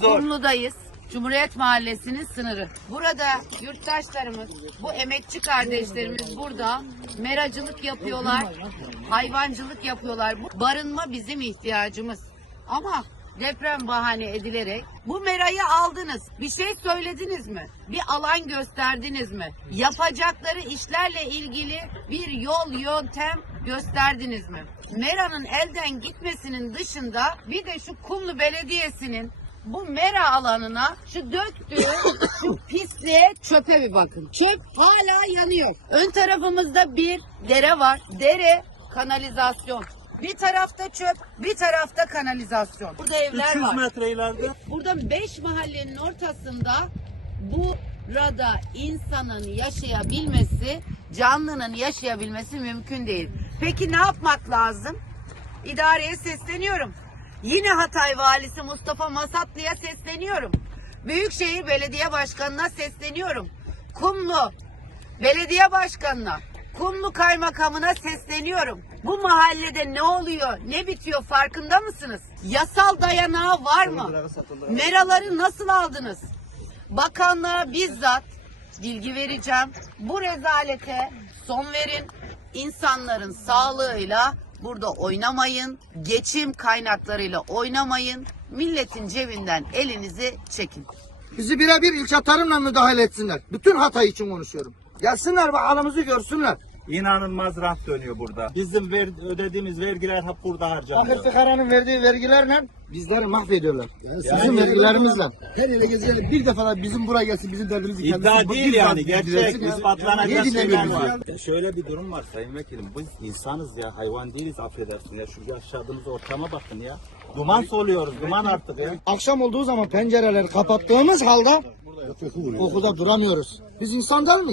Kumlu'dayız. Cumhuriyet Mahallesi'nin sınırı. Burada yurttaşlarımız, bu emekçi kardeşlerimiz burada meracılık yapıyorlar, hayvancılık yapıyorlar. Barınma bizim ihtiyacımız. Ama deprem bahane edilerek bu merayı aldınız. Bir şey söylediniz mi? Bir alan gösterdiniz mi? Yapacakları işlerle ilgili bir yol, yöntem gösterdiniz mi? Mera'nın elden gitmesinin dışında bir de şu Kumlu Belediyesi'nin bu mera alanına şu döktüğü şu pisliğe çöpe bir bakın. Çöp hala yanıyor. Ön tarafımızda bir dere var. Dere kanalizasyon. Bir tarafta çöp, bir tarafta kanalizasyon. Burada evler 300 var. metre ileride. Burada beş mahallenin ortasında burada insanın yaşayabilmesi, canlının yaşayabilmesi mümkün değil. Peki ne yapmak lazım? İdareye sesleniyorum. Yine Hatay Valisi Mustafa Masatlı'ya sesleniyorum. Büyükşehir Belediye Başkanı'na sesleniyorum. Kumlu Belediye Başkanı'na, Kumlu Kaymakamı'na sesleniyorum. Bu mahallede ne oluyor, ne bitiyor farkında mısınız? Yasal dayanağı var mı? Meraları nasıl aldınız? Bakanlığa bizzat bilgi vereceğim. Bu rezalete son verin. İnsanların sağlığıyla burada oynamayın. Geçim kaynaklarıyla oynamayın. Milletin cebinden elinizi çekin. Bizi birebir ilçe tarımla müdahale etsinler. Bütün Hatay için konuşuyorum. Gelsinler ve halimizi görsünler. İnanılmaz rant dönüyor burada. Bizim ver, ödediğimiz vergiler hep burada harcanıyor. fukaranın verdiği vergilerle bizleri mahvediyorlar. Sizin vergilerimizle. Her yere gezelim bir defa da bizim buraya gelsin bizim derdimizi İddia kendisi- değil bizzat yani gerçek ispatlanacak şeyler dinlemiyoruz var. Şöyle bir durum var Sayın Vekilim. Biz insanız ya hayvan değiliz affedersin ya. Şu yaşadığımız ortama bakın ya. Duman soluyoruz duman artık ya. Akşam olduğu zaman pencereleri kapattığımız halde kokuda duramıyoruz. Biz insan değil miyiz?